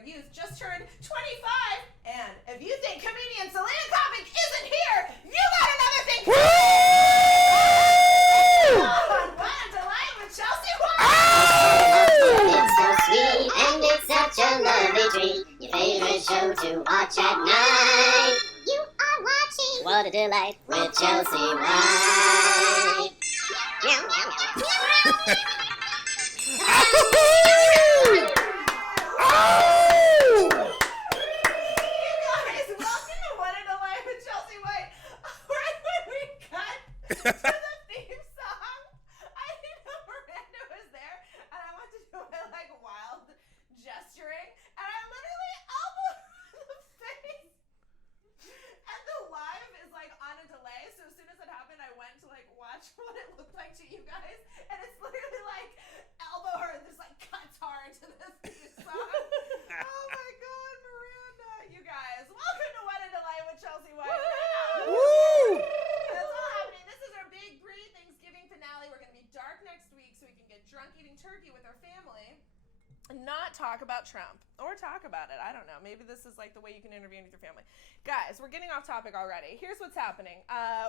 our youth just turned 25, and if you think comedian Selena Coppock isn't here, you got another thing coming! What a delight with Chelsea White! It's so sweet and it's such a lovely treat. Your favorite show to watch at night. You are watching What a Delight with Chelsea White. To the theme song, I didn't know Miranda was there, and I went to do my like wild gesturing, and I literally elbowed her in the face. And the live is like on a delay, so as soon as it happened, I went to like watch what it looked like to you guys, and it's literally like elbow her, and there's like guitar to the theme song. Oh my God, Miranda! You guys, welcome to What a Delight with Chelsea White. Woo! That's all happening. This is our big pre-Thanksgiving finale. We're going to be dark next week so we can get drunk eating turkey with our family and not talk about Trump. Or talk about it. I don't know. Maybe this is like the way you can intervene with your family. Guys, we're getting off topic already. Here's what's happening.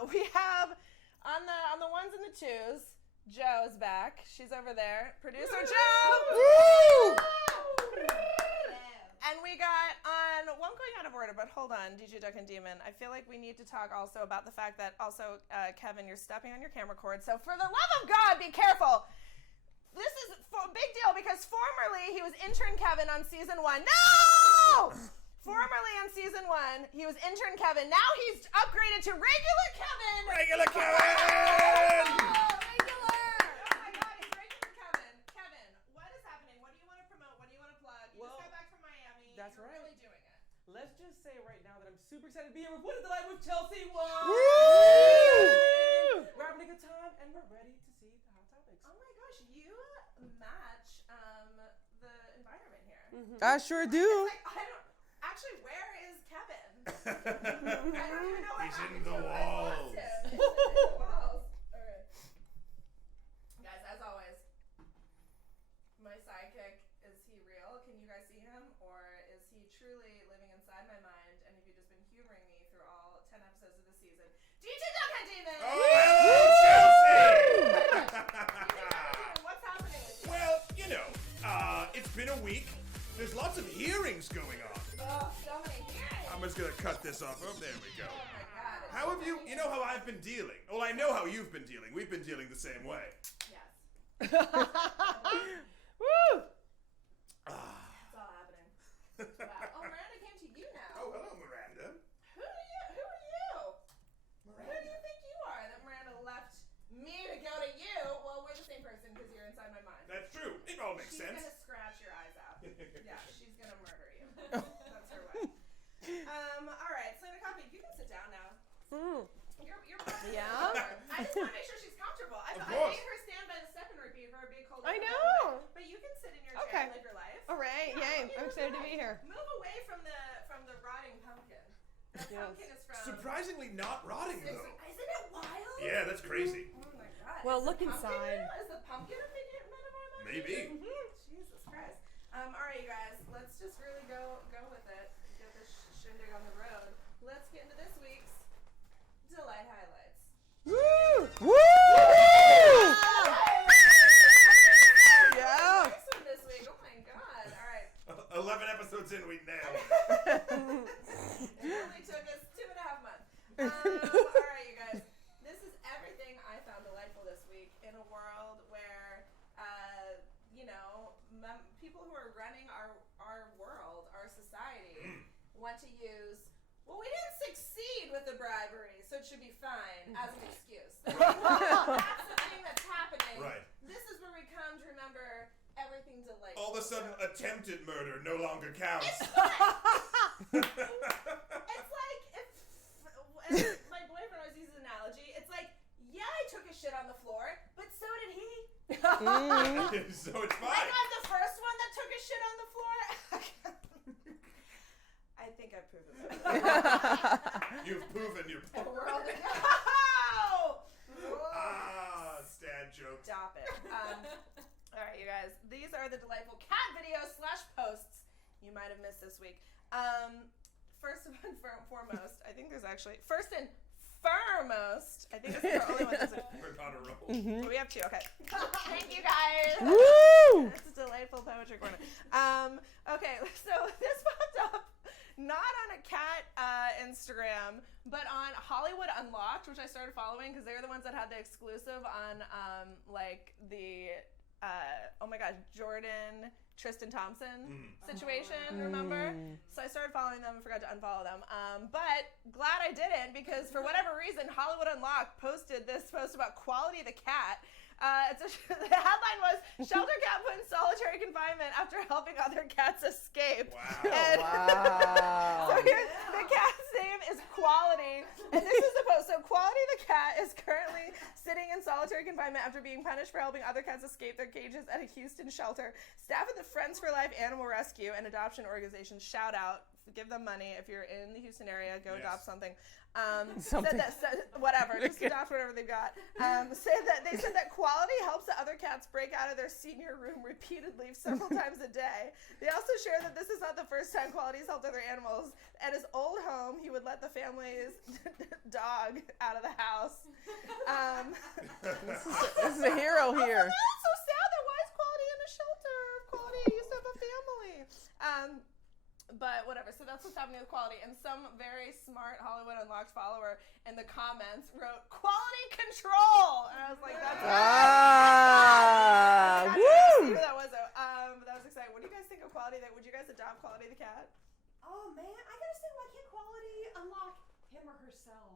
We have on the ones and the twos, Joe's back. She's over there. Producer Joe! Woo! And we got on, well, I'm going out of order, but hold on, DJ Duck and Demon. I feel like we need to talk also about the fact that also, Kevin, you're stepping on your camera cord. So for the love of God, be careful. This is a big deal because formerly he was intern Kevin on season 1. No! Formerly on season 1, he was intern Kevin. Now he's upgraded to regular Kevin. Regular Kevin! Oh, regular! Oh my God, he's regular Kevin. Kevin, what is happening? What do you want to promote? What do you want to plug? You just got back from Miami. That's You're right. really doing it. Let's just say right now that I'm super excited to be here with What a Delight with Chelsea White. Woo! We're having a good time and we're ready to see the hot topics. Oh my gosh, you match the environment here. I sure do. It's like, I don't actually. Where is Kevin? I don't even know what He's happened in the to him. I lost walls. him. He's in the walls. Okay. Guys, as always, my sidekick, is he real? Can you guys see him? Or is he truly living inside my mind? And have you just been humoring me through all 10 episodes of the season? DJ Duck and Demon! Oh, hello, Chelsea! What's happening with you? Well, you know, it's been a week. There's lots of hearings going on. Oh, so many hearings. I'm just gonna cut this off. Oh, there we go. Oh my God. How have you, you know how I've been dealing? Well, I know how you've been dealing. We've been dealing the same way. Yes. Ah. Woo! It's all happening. Wow. Oh, Miranda came to you now. Oh, hello, Miranda. Who are you? Who do you think you are that Miranda left me to go to you? Well, we're the same person because you're inside my mind. That's true. It all makes She's sense. gonna scratch your eyes out. Yeah, she's gonna murder you. That's her way. All right, Selena Coppock, you can sit down now. You're perfect. Yeah? I just want to make sure she's comfortable. I Of made course. her stand by the second repeat for a big cold. I open know. mic, but you can sit in your Okay. chair and live your life. All right, Yeah, yay. you I'm live excited your to be life. here. Move away from the rotting pumpkin. The Yes. pumpkin is from. Surprisingly not rotting, though. Isn't it wild? Yeah, that's crazy. Oh my God. Well, Is look the pumpkin inside. real? Is the pumpkin a figment of our Maybe. imagination? Jesus Christ. All right, you guys. Let's just really go with it. Get this shindig on the road. Let's get into this week's Delight Highlights. Woo! Woo! Yeah. Nice one this week. Oh my God. All right. 11 episodes in, we nailed it. It only took us 2.5 months. All right, you guys. This is everything I found delightful this week in a world where, people who are running our world, our society, want to use, well, we didn't succeed with the bribery, so it should be fine, as an excuse. That's the thing that's happening. Right. This is where we come to remember everything delightful. All of a sudden, attempted murder no longer counts. It's like if my boyfriend always uses an analogy. It's like, yeah, I took a shit on the floor, but so did he. So it's Like fine. I'm the first one that took a shit on the floor. I think I've proven that. You've proven your The point. world is Dad joke. Stop it. All right, you guys. These are the delightful cat videos /posts you might have missed this week. First and foremost, I think there's actually first and foremost. I think this is the only one that's We're on a roll. Oh, we have two. Okay. Thank you guys. Woo! This is delightful poetry corner. Okay, so this popped up not on a cat Instagram, but on Hollywood Unlocked, which I started following because they're the ones that had the exclusive on like the oh my gosh, Jordan Tristan Thompson situation, remember? So I started following them and forgot to unfollow them. But glad I didn't because for whatever reason, Hollywood Unlocked posted this post about Quality the cat. The headline was, "Shelter cat put in solitary confinement after helping other cats escape." Wow. And so here, the cat's name is Quality. And this is the post. So Quality the cat is currently sitting in solitary confinement after being punished for helping other cats escape their cages at a Houston shelter. Staff at the Friends for Life Animal Rescue and Adoption Organization, shout out, give them money if you're in the Houston area, go adopt something. Whatever, just adopt whatever they've got. They said that Quality helps the other cats break out of their senior room repeatedly several times a day. They also share that this is not the first time Quality's helped other animals. At his old home, he would let the family's dog out of the house. This is a hero here. That's so sad. That why is Quality in a shelter? Quality used to have a family. But whatever, so that's what's happening with Quality. And some very smart Hollywood Unlocked follower in the comments wrote, "Quality control!" And I was like, that's I woo! who that was, though. But that was exciting. What do you guys think of Quality? Would you guys adopt Quality the cat? Oh man, I gotta say, why can't Quality unlock him or herself?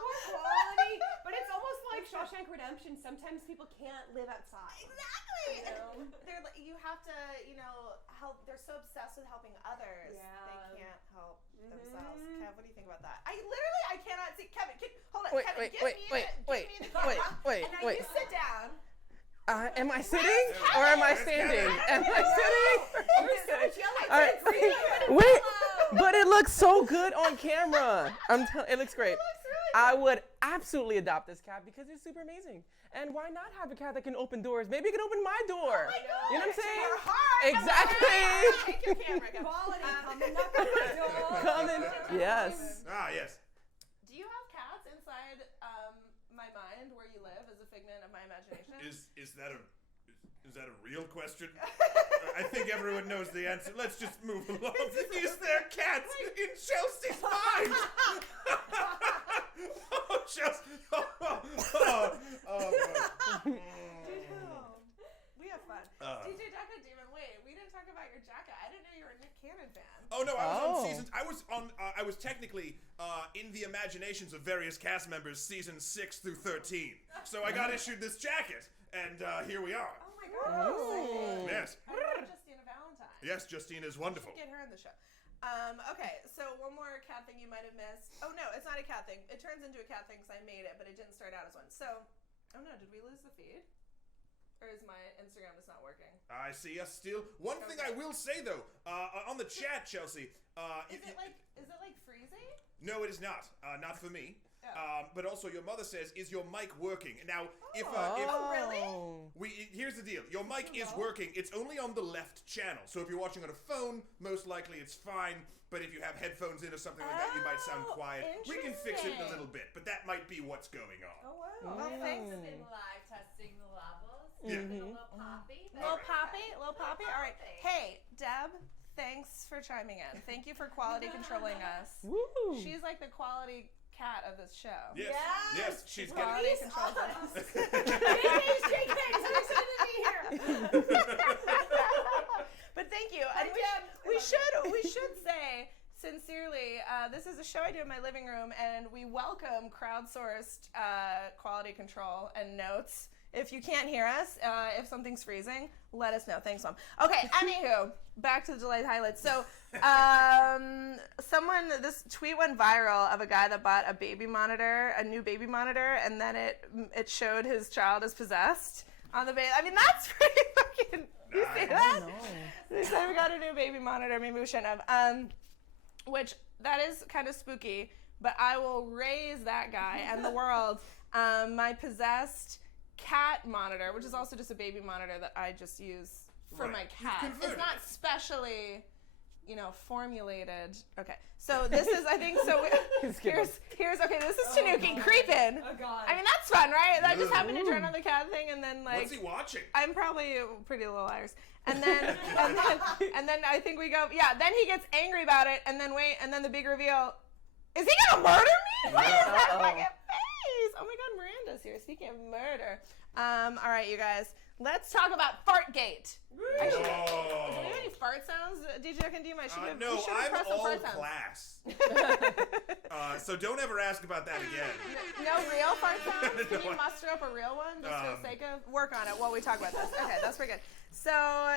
Poor Quality. But it's almost like Shawshank Redemption. Sometimes people can't live outside. Exactly. You know? You have to, help. They're so obsessed with helping others. Yeah. They can't help themselves. Kev, what do you think about that? I cannot see. Kevin, hold on. Kevin, give me the camera. And now you sit down. Am I sitting or am I standing? Am I sitting? All right. Wait, but it looks so good on camera. It looks great. I would absolutely adopt this cat because it's super amazing. And why not have a cat that can open doors? Maybe it can open my door. You know what I'm saying? Exactly. Take your camera. Quality, come and knock on my door. Coming. Yes. Yes. Do you have cats inside my mind where you live as a figment of my imagination? Is that a real question? I think everyone knows the answer. Let's just move along. Is there cats in Chelsea's mind? Oh, Chelsea. We have fun. DJ Deca Demon, wait, we didn't talk about your jacket. I didn't know you were a Nick Cannon fan. Oh no, I was technically in the imaginations of various cast members season 6 through 13. So I got issued this jacket, and here we are. Oh my god. Yes. I love Justina Valentine. Yes, Justine is wonderful. Get her in the show. Okay, so one more cat thing you might have missed. Oh no, it's not a cat thing. It turns into a cat thing because I made it, but it didn't start out as one. So, oh no, did we lose the feed? Or is my Instagram just not working? I see us still. One thing I will say though, on the chat, Chelsea. Is it like freezing? No, it is not. Not for me. Oh. But also, your mother says, "Is your mic working?" Now, if really? here's the deal. Your mic is working. It's only on the left channel. So if you're watching on a phone, most likely it's fine. But if you have headphones in or something like that, you might sound quiet. We can fix it in a little bit, but that might be what's going on. Oh wow. Well, thanks. Been live testing the levels. Yeah. Little Poppy. Little Poppy. All right. Hey, Deb. Thanks for chiming in. Thank you for quality controlling us. Woo. She's like the quality cat of this show. Yes, she's Quality getting. controls us. JK, so excited to be here. But thank you. And we should say sincerely, this is a show I do in my living room, and we welcome crowdsourced quality control and notes. If you can't hear us, if something's freezing, let us know. Thanks, Mom. Okay, anywho, back to the delayed highlights. So, this tweet went viral of a guy that bought a new baby monitor, and then it showed his child as possessed on the baby. I mean, that's pretty fucking. You see that? They said we got a new baby monitor. Maybe we shouldn't have. Which that is kind of spooky, but I will raise that guy and the world. My possessed cat monitor, which is also just a baby monitor that I just use for my You've cat. converted It's not it. specially, formulated. Okay, so this is, I think, so here's okay, this is Tanuki creeping. Oh God. I mean, that's fun, right? I just Ugh. happened to turn on the cat thing, and then, like, What's he watching? I'm probably Pretty Little Liars. And then, and then I think we go, then he gets angry about it, and then the big reveal, is he gonna murder me? What is that fucking face? Oh my God, Miranda's here. Speaking of murder. All right, you guys, let's talk about Fartgate. Actually, do we have any fart sounds? DJ Kandim, I should have No, I'm pressed some all fart sounds. class. So don't ever ask about that again. No real fart sounds? Can you No. muster up a real one just for the sake of? Work on it while we talk about this. Okay, that's pretty good. So,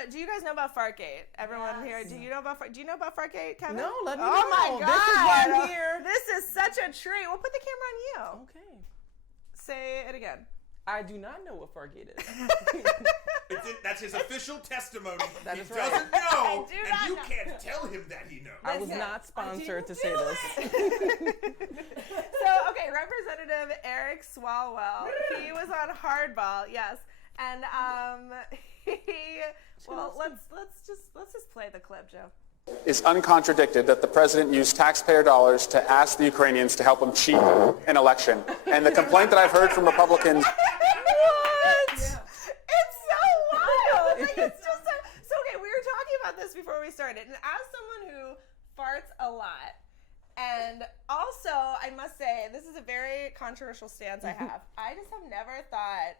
do you guys know about Fartgate? Everyone here, do you know about Fartgate, Kevin? No, let me Oh know. my God. This is why I'm here. This is such a treat. We'll put the camera on you. Okay. Say it again. I do not know what Fartgate is. That's his official testimony. That He is right. doesn't know, do and not you know. can't tell him that he knows. I was not sponsored to say this. So, okay, Representative Eric Swalwell, he was on Hardball, yes, and let's just play the clip, Joe. Is uncontradicted that the president used taxpayer dollars to ask the Ukrainians to help him cheat an election. And the complaint that I've heard from Republicans. What? It's so wild. Like, it's just so okay, we were talking about this before we started, and as someone who farts a lot, and also, I must say, this is a very controversial stance I have. I just have never thought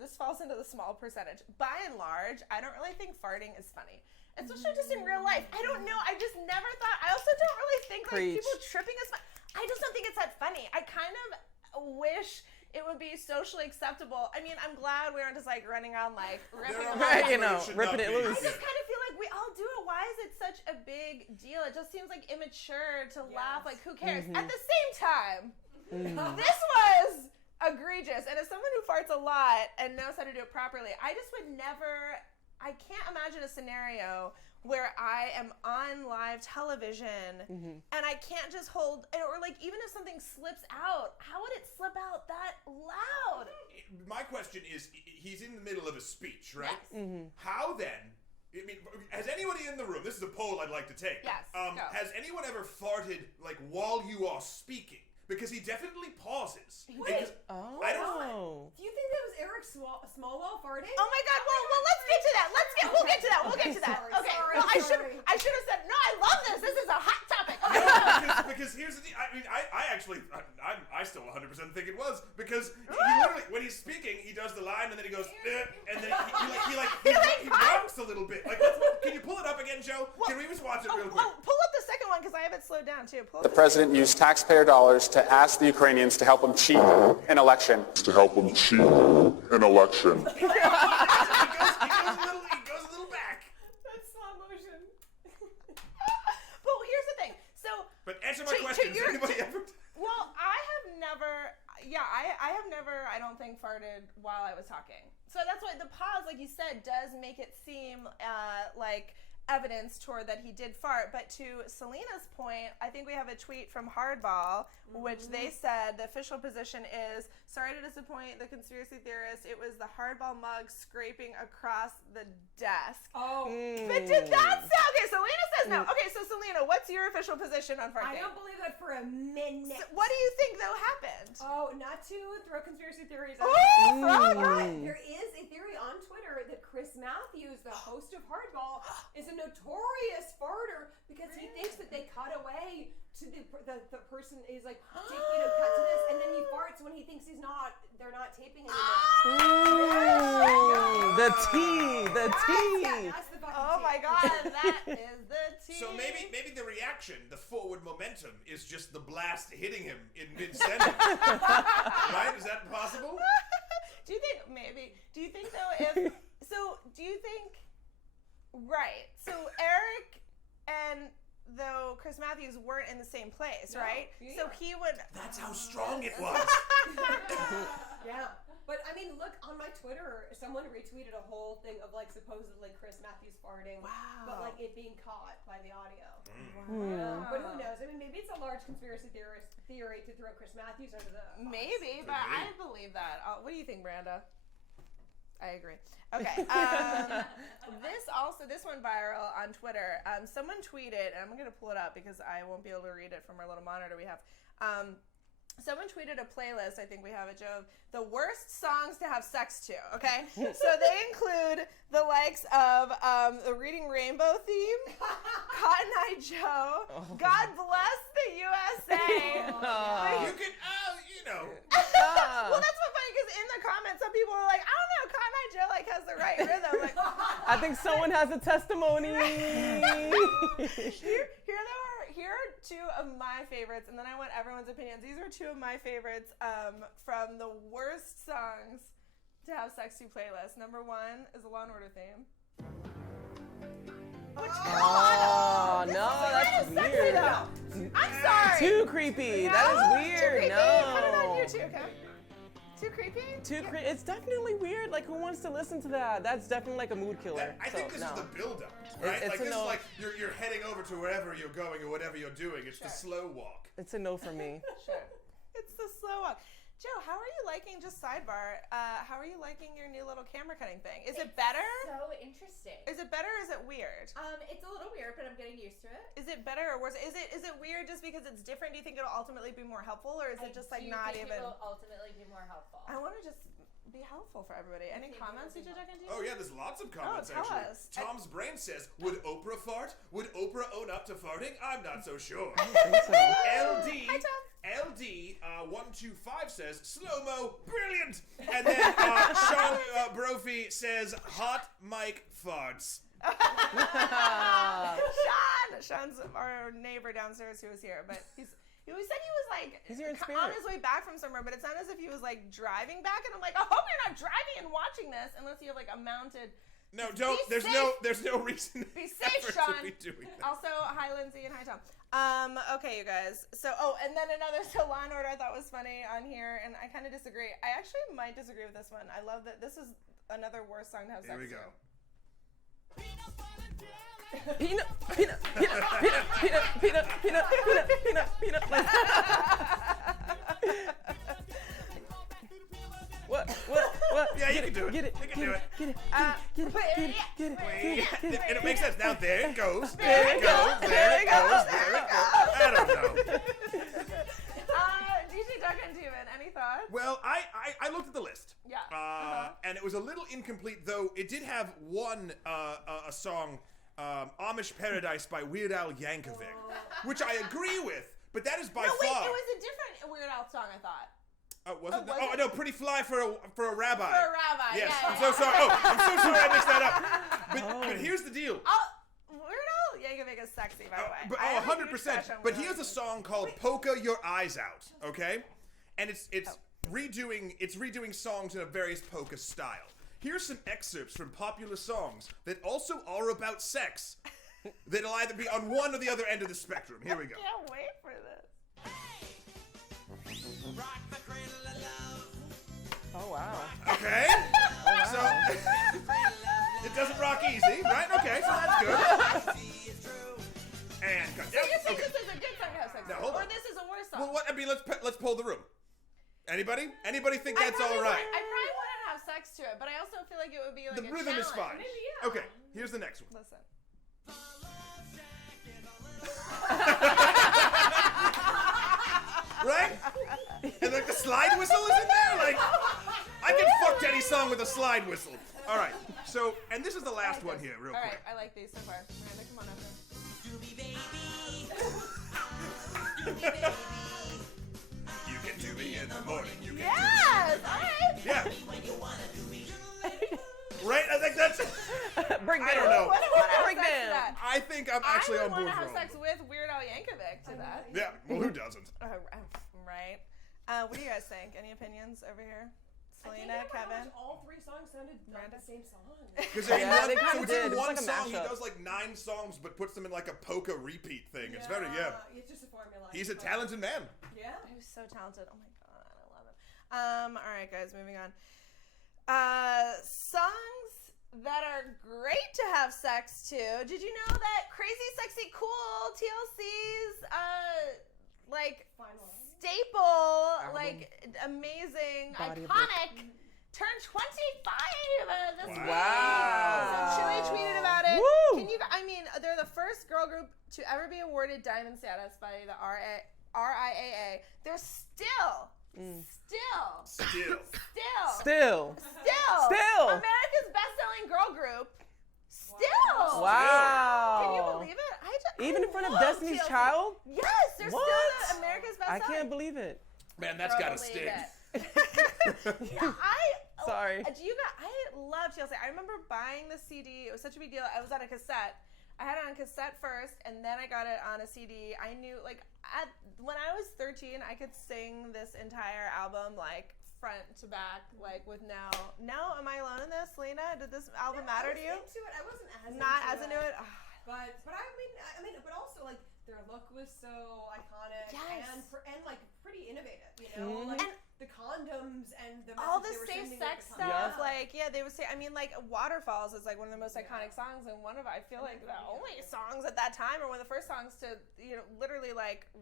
this falls into the small percentage. By and large, I don't really think farting is funny. Especially just in real life. I don't know. I just never thought. I also don't really think like people tripping is fun. I just don't think it's that funny. I kind of wish it would be socially acceptable. I mean, I'm glad we aren't just like running around like ripping it Right, Should ripping not it be. loose. I just kind of feel like we all do it. Why is it such a big deal? It just seems like immature to laugh. Like, who cares? At the same time, this was egregious. And as someone who farts a lot and knows how to do it properly, I just would never. I can't imagine a scenario where I am on live television and I can't just hold, or like even if something slips out, how would it slip out that loud? My question is, he's in the middle of a speech, right? Yes. How then? I mean, has anybody in the room? This is a poll I'd like to take. Yes, go. Has anyone ever farted like while you are speaking? Because he definitely pauses. Wait. Because I don't. Do you think that was Eric Smallwell farting? Oh my God! Well, let's get to that. We'll get to that. Sorry, Okay. sorry, Well, I sorry. should have said no. I love this. This is a hot topic. No, because here's the thing. I mean, I still 100% think it was because he literally, when he's speaking, he does the line and then he goes, and then he rocks a little bit. Like, can you pull it up again, Joe? Can we just watch it real quick? Pull up the second one because I have it slowed down too. The president used taxpayer dollars to ask the Ukrainians to help him cheat an election. He goes a little back. That's slow motion. But here's the thing. So. But answer my question. Has anybody ever? Well, I have never. Yeah, I have never. I don't think farted while I was talking. So that's why the pause, like you said, does make it seem like evidence toward that he did fart. But to Selena's point, I think we have a tweet from Hardball, which they said the official position is, sorry to disappoint the conspiracy theorists, it was the Hardball mug scraping across the desk. Oh. But did that sound... Okay, Selena says no. Okay, so Selena, what's your official position on I Fartgate? don't believe that for a minute. So what do you think, though, happened? Oh, not to throw conspiracy theories out. Oh, There is a theory on Twitter that Chris Matthews, the host of Hardball, is a notorious farter because he thinks that they cut away to the person is like, cut to this, and then he farts when he thinks they're not taping anymore. The tea. Yeah, that's the fucking Oh my tea. God, that is the tea. So maybe the reaction, the forward momentum, is just the blast hitting him in mid-sentence. Right? Is that possible? Do you think though right, so Eric and though Chris Matthews weren't in the same place, right? Yeah. So he would. That's how strong it was. Yeah. But I mean, look, on my Twitter, someone retweeted a whole thing of like supposedly Chris Matthews farting, but like it being caught by the audio. Wow. But who knows? I mean, maybe it's a large conspiracy theory to throw Chris Matthews under the bus. Maybe, but I believe that. What do you think, Miranda? I agree. Okay. This went viral on Twitter. Someone tweeted, and I'm going to pull it up because I won't be able to read it from our little monitor we have. Someone tweeted a playlist, I think we have it, Joe, of the worst songs to have sex to, okay? So they include the likes of the Reading Rainbow theme, Cotton Eye Joe, God Bless the USA. You can, Well, that's so funny because in the comments, some people are like, I don't know, Cotton Eye Joe like has the right rhythm. Like, I think someone has a testimony. Here are two of my favorites, and then I want everyone's opinions. These are two of my favorites from the worst songs to have sex to playlist. Number one is the Law and Order theme. Oh, no, that's weird. I'm sorry. Too creepy. No? That is Too weird. creepy. No. Put it on you too, okay? Too creepy? It's definitely weird. Like, who wants to listen to that? That's definitely like a mood killer. I think this is the build-up, right? It's Like, a this no. is like you're heading over to wherever you're going or whatever you're doing. It's the slow walk. It's a no for me. Sure. It's the slow walk. Joe, how are you liking, just sidebar, how are you liking your new little camera cutting thing? Is it better? So interesting. Is it better or is it weird? It's a little weird, but I'm getting used to it. Is it better or worse? Is it weird just because it's different? Do you think it'll ultimately be more helpful, or is it just like not even? It will ultimately be more helpful. I want to just be helpful for everybody. Any comments you took into? Oh yeah, there's lots of comments tell actually. us. Tom's brain says, "Would Oprah fart? Would Oprah own up to farting? I'm not so sure." LD. Hi, Tom. LD 125 says slow-mo, brilliant, and then Sean Brophy says hot mic farts. Sean's our neighbor downstairs who was here, but he said he was like He's here in on spirit. his way back from somewhere, but it sounded as if he was like driving back, and I'm like, I hope you're not driving and watching this unless you have like a mounted. No, don't. There's no reason. Be safe, ever Sean. to be doing that. Also, hi Lindsay and hi Tom. Okay, you guys. So, and then another Law and Order I thought was funny on here, and I kind of disagree. I actually might disagree with this one. I love that this is another worst song to have sex Here we to. go. Peanut. What? Yeah, you can do it. Get it. You can do it. Get it. And it makes sense. Now there it goes. There it goes. There it goes. I don't know. DJ Duncan, any thoughts? Well, I looked at the list. Yeah. And it was a little incomplete, though it did have one a song, Amish Paradise by Weird Al Yankovic, which I agree with, but that is by No, far. wait, it was a different Weird Al song, I thought. Oh, was it? was Oh, it? no, Pretty Fly for a rabbi. For a rabbi, Yes, yeah. I'm so sorry. Oh, I'm so sorry I mixed that up. But here's the deal. Weird Al Yankovic is sexy, by the way. But, I have a huge 100%. crush on But Weird here's Al. a song called "Polka Your Eyes Out," okay? And it's redoing songs in a various polka style. Here's some excerpts from popular songs that also are about sex. That'll either be on one or the other end of the spectrum. Here we go. I can't wait for this. Oh wow. Okay. So it doesn't rock easy, right? Okay, so that's good. And cut. So you think Okay. this is a good song to have sex Now, to? hold Or on. this is a worse song? Well, what? I mean, let's poll the room. Anybody think that's all right? I probably wouldn't have sex to it, but I also feel like it would be like The a rhythm is fine. challenge. Maybe, yeah. Okay, here's the next one. Listen. Right? And like the slide whistle is in there? Like, I can fuck any song with a slide whistle. All right, so, and this is the last one here, real All quick. right, I like these so far. Miranda, come on up here. You can do me in the morning. You can Yes! All right. Yeah. Right? I think that's. Break I don't know. What do I want to have Break sex to down. that? I think I'm actually I on would board want to for have all. sex with Weird Al Yankovic to that. Yeah, well, who doesn't? Right. What do you guys think? Any opinions over here? Selena, I think Kevin? all three songs sounded like Miranda? the same song. Because Yeah, they kinda so it's did. in It's one like a song, he mashup. does like 9 songs, but puts them in like a polka repeat thing. It's very, It's just a formula. He's a talented man. Yeah. He was so talented. Oh my god, I love him. All right, guys, moving on. Songs that are great to have sex to. Did you know that Crazy Sexy Cool, TLC's like Final. staple, like amazing, Body of iconic turned 25 this week. Wow. So Chili tweeted about it. Woo. They're the first girl group to ever be awarded diamond status by the RIAA. They're still America's best-selling girl group. Still. Wow. Can you believe it? Even in front of love Destiny's TLC. Child? Yes, they're What? still America's I best-selling. can't believe it. Man, that's gotta sting. Sorry. I love TLC. I remember buying the CD. It was such a big deal. I was on a cassette. I had it on cassette first, and then I got it on a CD. I knew, when I was 13, I could sing this entire album, front to back, with no, am I alone in this, Selena? Did this album matter to you? I wasn't as Not as into it. But I mean, but also their look was so iconic and pretty innovative, you know, And the condoms and the all the message they were safe sending sex with the condoms. stuff, they would say. Waterfalls is one of the most iconic songs, and I feel like the only songs at that time, or one of the first songs to literally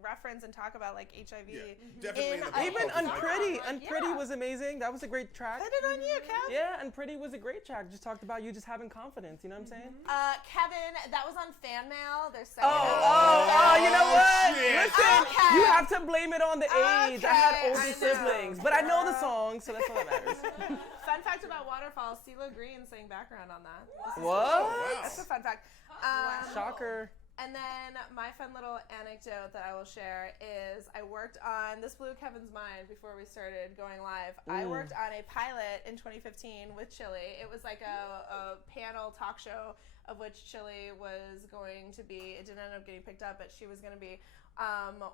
reference and talk about HIV. Yeah, definitely. Even Unpretty was amazing. That was a great track. Put it on you, Kev. Yeah, Unpretty was a great track. Just talked about you just having confidence. You know what I'm saying? Kevin, that was on Fan Mail. Their second you know what? shit. Listen, Okay. you have to blame it on the age. I had Okay, older I know. siblings, but I know the song, so that's all that matters. Fun fact about Waterfalls: CeeLo Green sang background on that. What? That's a fun fact. Shocker. And then my fun little anecdote that I will share is I worked on, this blew Kevin's mind before we started going live. I worked on a pilot in 2015 with Chili. It was like a panel talk show of which Chili was going to be. It didn't end up getting picked up, but she was going to be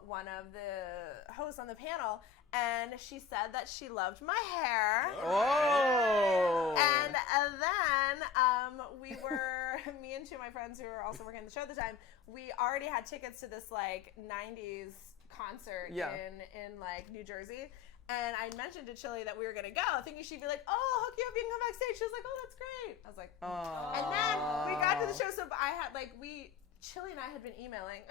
one of the hosts on the panel. And she said that she loved my hair. Oh. And then me and two of my friends who were also working the show at the time, we already had tickets to this 90s concert in New Jersey. And I mentioned to Chili that we were going to go, thinking she'd be like, oh, I'll hook you up, you can come backstage. She was like, oh, that's great. I was like, And then we got to the show, so I had, Chili and I had been emailing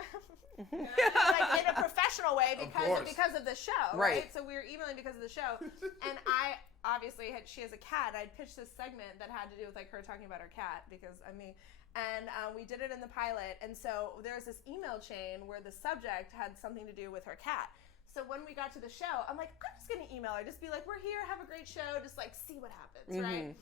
in a professional way because of the show, right? So we were emailing because of the show, and I obviously she has a cat. And I'd pitched this segment that had to do with her talking about her cat because I'm me, and we did it in the pilot. And so there was this email chain where the subject had something to do with her cat. So when we got to the show, I'm like, I'm just gonna email her, just be like, we're here, have a great show, just see what happens, right?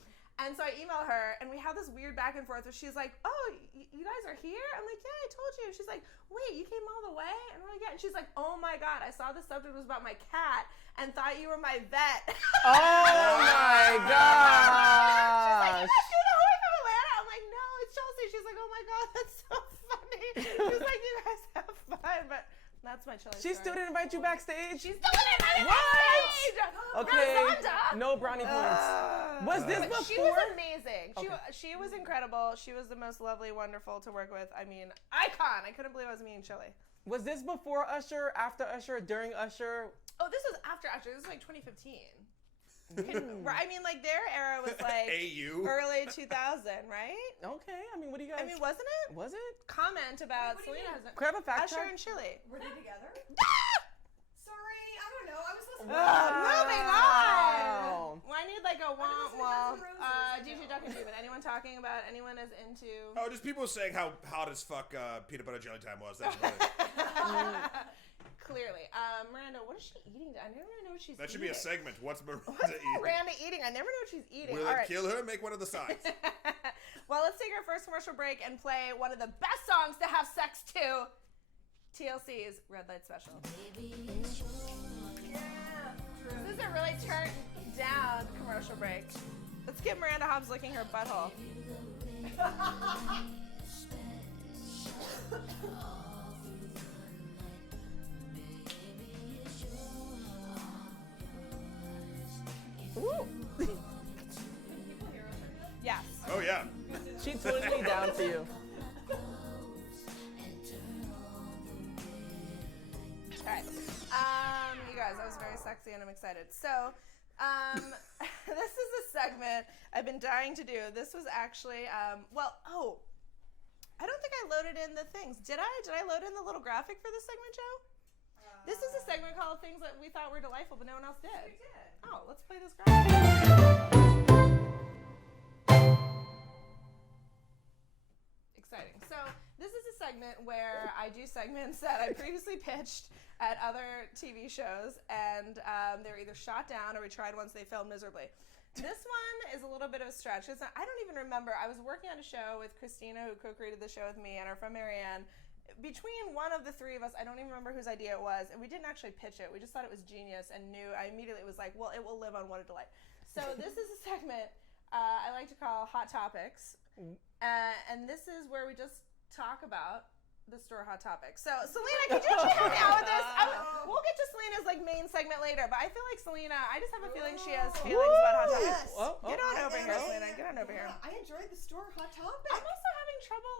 And so I email her, and we have this weird back and forth where she's like, oh, you guys are here? I'm like, yeah, I told you. And she's like, wait, you came all the way? And we're like, yeah. And she's like, oh my God, I saw the subject was about my cat and thought you were my vet. Oh my gosh. She's like, you guys all the way from Atlanta? I'm like, no, it's Chelsea. She's like, oh my God, that's so funny. She's like, you guys have fun, but that's my Chili She story. still didn't invite you backstage? She still didn't invite me What? backstage. Okay, Rosanda. no brownie points. Was this before? She was amazing. Okay. She was incredible. She was the most lovely, wonderful to work with. I mean, icon. I couldn't believe I was meeting Chili. Was this before Usher, after Usher, during Usher? Oh, this was after Usher. This was 2015. I mean, their era was AU. early 2000, right? Okay, I mean, what do you guys? I mean, wasn't it? Was it? Comment about What do you Selena. mean? Could I have a fact Usher check? and Chili. Were they together? Sorry, I don't know. I was listening. Moving Wow. on. Well, I need a womp womp. DJ Roses, Duck and David. Anyone talking about anyone as into? Oh, just people saying how hot as fuck peanut butter jelly time was. That's about it. Clearly. Miranda, what is she eating? I never know what she's That should eating. be a segment. What's Miranda What's eating? Miranda eating? I never know what she's eating. Will All it right. kill her? Make one of the sides. Well, let's take our first commercial break and play one of the best songs to have sex to. TLC's Red Light Special. Yeah. This is a really turned down commercial break. Let's get Miranda Hobbs licking her butthole. Ooh. Yes. Oh, yeah. She totally down for you. All right. You guys, that was very sexy and I'm excited. So, this is a segment I've been dying to do. This was actually, I don't think I loaded in the things. Did I? Did I load in the little graphic for this segment, Joe? This is a segment called Things That We Thought Were Delightful, but no one else did. We did. Oh, wow, let's play this graphic. Exciting. So this is a segment where I do segments that I previously pitched at other TV shows, and they were either shot down or we tried once they failed miserably. This one is a little bit of a stretch. I don't even remember. I was working on a show with Christina, who co-created the show with me, and our friend Marianne. Between one of the three of us, I don't even remember whose idea it was, and we didn't actually pitch it. We just thought it was genius and knew. I immediately was like, well, it will live on What a Delight. So this is a segment I like to call Hot Topics, and this is where we just talk about the store Hot Topics. So Selena, could you actually help me out with this? We'll get to Selena's main segment later, but I feel like Selena, I just have a feeling she has feelings about Hot Topics. Yes. Get on over here, Selena. Get on over here. I enjoyed the store Hot Topic. I'm also having trouble,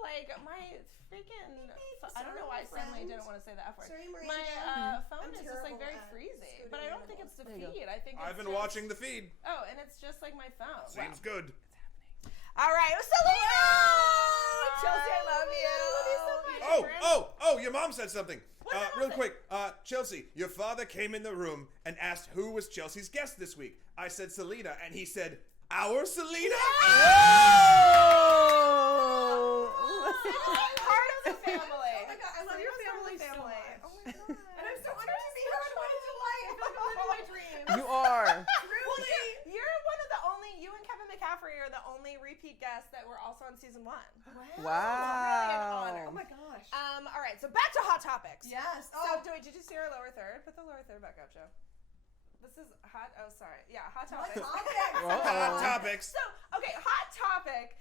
my freaking, I don't know why Stanley didn't want to say the F word. Sorry, Miranda. My phone is just terrible very at freezy, scooting but I don't think it's the feed. I think it's I've been just, watching the feed. Oh, and it's just like my phone. Seems good. All right, Selena! Chelsea, I love you. I love you so much. Oh, your mom said something. Real quick, Chelsea, your father came in the room and asked who was Chelsea's guest this week. I said Selena, and he said, our Selena? I'm part of the family. Oh my God, I love your family so much. Oh my God. And I'm so honored to be here on What a Delight. I feel like I'm living my dreams. You are. Truly. You're one of the only, you and Kevin McCaffrey are the only repeat guests that were also on season 1. Wow. Really an honor. Oh my gosh. All right, so back to Hot Topics. Yes. So, did you see our lower third? Put the lower third back up, Joe. This is hot. Oh, sorry. Yeah, Hot Topics. Hot Topics. So, okay, Hot Topic,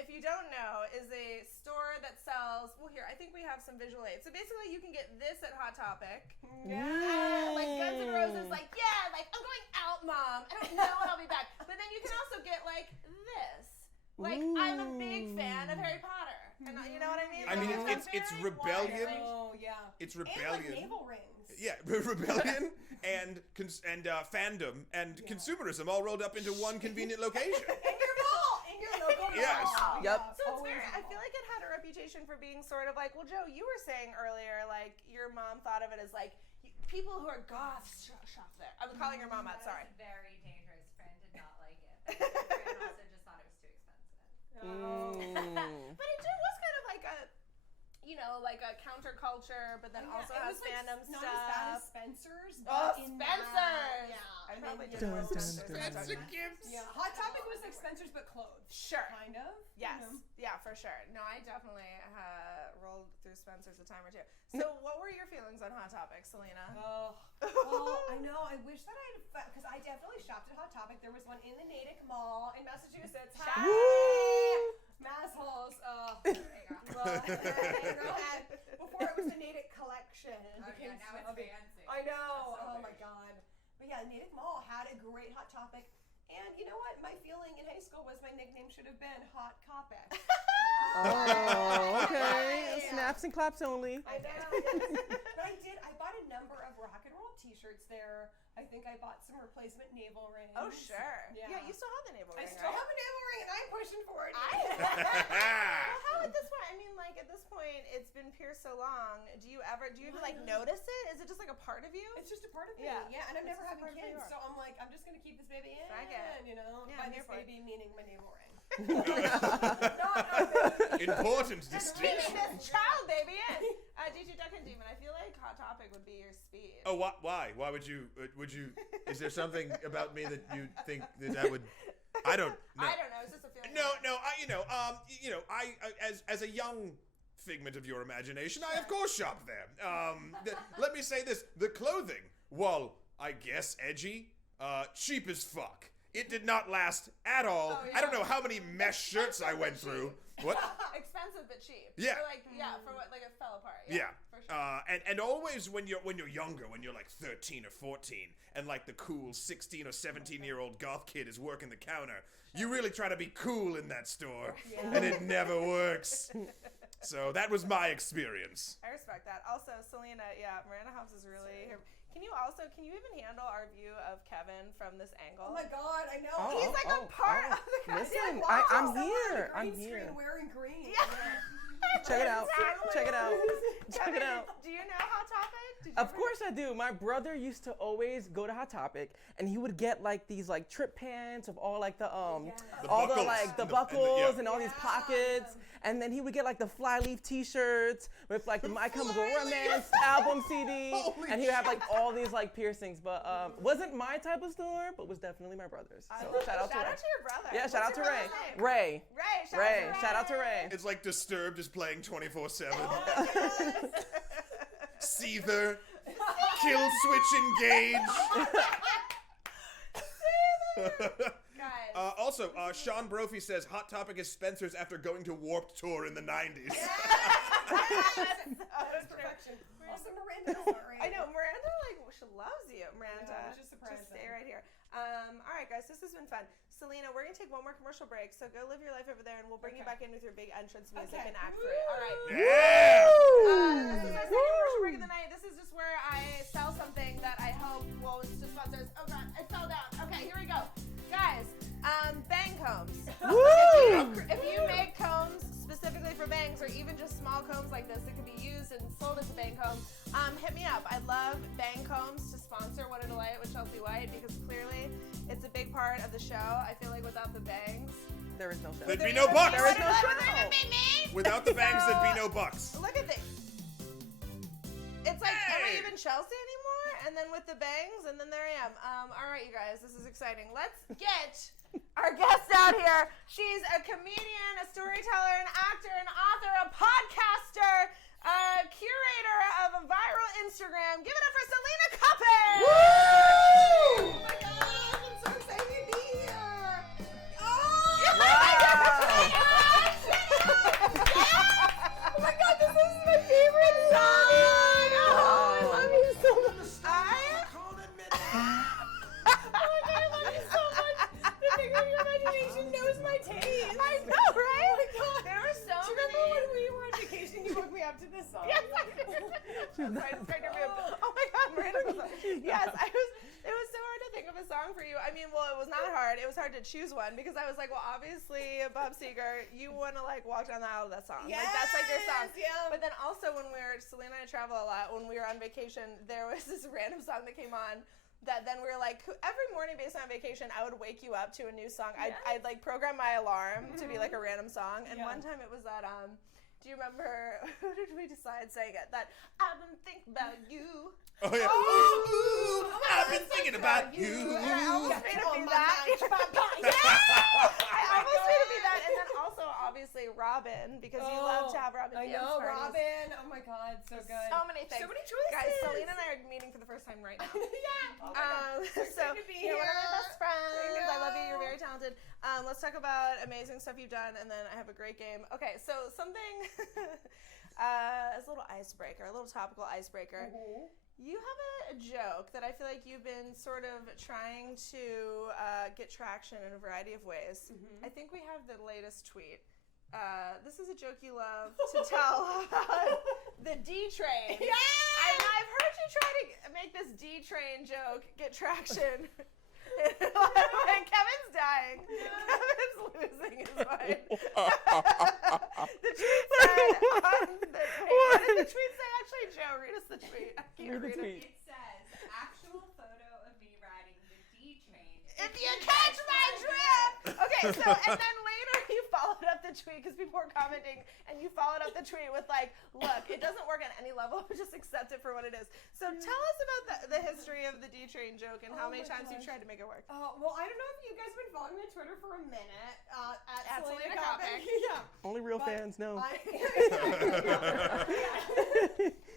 if you don't know, is a store that sells, well, here, I think we have some visual aids. So basically, you can get this at Hot Topic. Like Guns N' Roses, I'm going out, Mom. I don't know when I'll be back. But then you can also get, this. I'm a big fan of Harry Potter. And you know what I mean? I mean, it's rebellion. Oh, yeah. It's And rebellion. navel rings. Yeah, rebellion and fandom and consumerism all rolled up into one convenient location. In your mall. In your local mall. Yes. Yep. So it's very, I feel like it had a reputation for being sort of well, Joe, you were saying earlier, your mom thought of it as people who are goths shop there. I'm calling your mom out, sorry. That's very dangerous. Fran did not like it. Fran also just thought it was too expensive. But it was kind of a counterculture, but then also has fandom stuff. Not as bad as Spencer's. Oh, but in Spencer's! Yeah. I probably did Dun, more dun, Spencer's. dun, than I dun. talked about. Yeah. Hot Topic was like Spencer's but clothes. Sure. Kind of. Yes. You know. Yeah, for sure. No, I definitely rolled through Spencer's a time or two. So what were your feelings on Hot Topic, Selena? Oh, well, I know. I wish that because I definitely shopped at Hot Topic. There was one in the Natick Mall in Massachusetts. Hi. Massholes. Oh, there you go. Before it was the Natick Collection. Oh, yeah, now it's fancy. I know. That's so Oh my God. But yeah, Natick Mall had a great Hot Topic. And you know what? My feeling in high school was my nickname should have been Hot Copic. Oh, okay. Snaps and claps only. I know. But I bought a number of rock and roll t-shirts there. I think I bought some replacement navel rings. Oh, sure. Yeah. You still have the navel ring, I still right? have a navel ring and I'm pushing for it. Well, how at this point? I mean, at this point, it's been pierced so long. Do you even notice it? Is it just a part of you? It's just a part of me. Yeah. Yeah, and I'm It's never just a having part of who you kids, are. so I'm I'm just gonna keep this baby in. Drag it. You know, Yeah, by I'm this here for it. baby meaning my navel ring. Important Keeping distinction. this child baby in. DJ Duck and Demon, I feel like Hot Topic would be your speed. Oh, why? Why would you? Is there something about me that you think that would? I don't know. I don't know. It's just a feeling. No. I as a young figment of your imagination, I of course shop there. Let me say this: the clothing, while I guess edgy, cheap as fuck. It did not last at all. Oh, yeah. I don't know how many mesh shirts I went through. What? Expensive but cheap. Yeah. Or for what? It fell apart. Yeah. For sure. And always when you're younger, when you're 13 or 14, and the cool 16 or 17-year-old goth kid is working the counter, you really try to be cool in that store, and it never works. So that was my experience. I respect that. Also, Selena, Miranda Hobbs is really. Can you even handle our view of Kevin from this angle? Oh my God, I know. Oh, He's a part of the Listen, goddamn I'm wall. here. I'm Green screen here. wearing green. Yeah. Check it out. Exactly. Check it out. Check it Kevin, out. Do you know Hot Topic? Did Of course I do. My brother used to always go to Hot Topic, and he would get like these like trip pants of all like the all buckles. the like the And buckles yeah. and all these pockets, and then he would get like the Flyleaf T-shirts with like the My Chemical Romance album CD, Holy and he would have like all these like piercings. But wasn't my type of store, but was definitely my brother's. So shout out to Ray. Shout out to your brother. Yeah, shout out What's to your Ray. brother's name? Ray. Ray. Shout out to Ray. It's like Disturbed is playing 24/7. Yes. Seether. Kill switch engage. Guys. Also, Sean Brophy says Hot Topic is Spencer's after going to Warped Tour in the 90s. That's perfection. Also, Miranda, sorry. I know Miranda, like, she loves you, Miranda. Yeah, which is surprising. Just stay right here. All right, guys, this has been fun. Selena, we're gonna take one more commercial break, so go live your life over there, and we'll bring you back in with your big entrance music and act three. All right. Yeah! This is our second commercial break of the night. This is just where I sell something that I hope will to sponsors. Oh God, I fell down. Okay, here we go, guys. Bang combs. If you make combs specifically for bangs, or even just small combs like this that could be used and sold as a bang comb, hit me up. I love bang combs to sponsor What a Delight with Chelsea White, because clearly it's a big part of the show. I feel like without the bangs, There is no show. There'd be no bucks. There is no show. Without the bangs, there'd be no bucks. look at this. It's like, am I even Chelsea anymore? And then with the bangs, and then there I am. All right, you guys, this is exciting. Let's get our guest out here. She's a comedian, a storyteller, an actor, an author, a podcaster, a curator of a viral Instagram. Give it up for Selena Coppock! Oh my God, I'm so excited to be here. Oh my God, this is my favorite song. Oh, I love you so much. I love you so much. The figure of your imagination knows my taste. I know, right? Oh my God. There were so Do you many. remember when we were on vacation, you woke me up to this song? Yes, I did. Oh my God, Miranda goes on. Yes, it was so hard to think of a song for you. I mean, well, it was not hard. It was hard to choose one, because I was like, well, obviously, Bob Seger, you want to like walk down the aisle of that song. Like, that's like your song. Yeah. But then also when Selena and I travel a lot, when we were on vacation, there was this random song that came on that then we were like, every morning based on vacation, I would wake you up to a new song. I'd like program my alarm to be like a random song. And one time it was that, do you remember, who did we decide saying it? That I've been thinking about you. Oh, yeah. Ooh, I've been thinking about you. And I almost made it be that. I almost made it be that. And then also, obviously, Robin, because you love to have Robin I dance know, parties. Robin. Oh my God, so good. So many things. So many choices. Guys, Selena and I are meeting for the first time right now. Yeah. Oh my God. So, good to be you're one of my here. best friends. I love you. You're know. very talented. Let's talk about amazing stuff you've done, and then I have a great game. Okay, so something as a little icebreaker, a little topical icebreaker. You have a joke that I feel like you've been sort of trying to get traction in a variety of ways. I think we have the latest tweet. This is a joke you love to tell about the D train. Yeah! I've heard you try to make this D train joke get traction. Kevin's dying. Kevin's losing his mind. The tweet said what did the tweet say? Actually, Joe, read us the tweet. I can't read it. It says, actual photo of me riding the D train. If you catch my drift. Okay, so, and then later you followed up the tweet, because people were commenting, and you followed up the tweet with like, look, it doesn't work on any level, just accept it for what it is. So tell us about the history of the D train joke and how many times you've tried to make it work. Well, I don't know if you guys have been following me on Twitter for a minute. At Selena Selena Coppock. Coppock. Yeah. Only real fans know.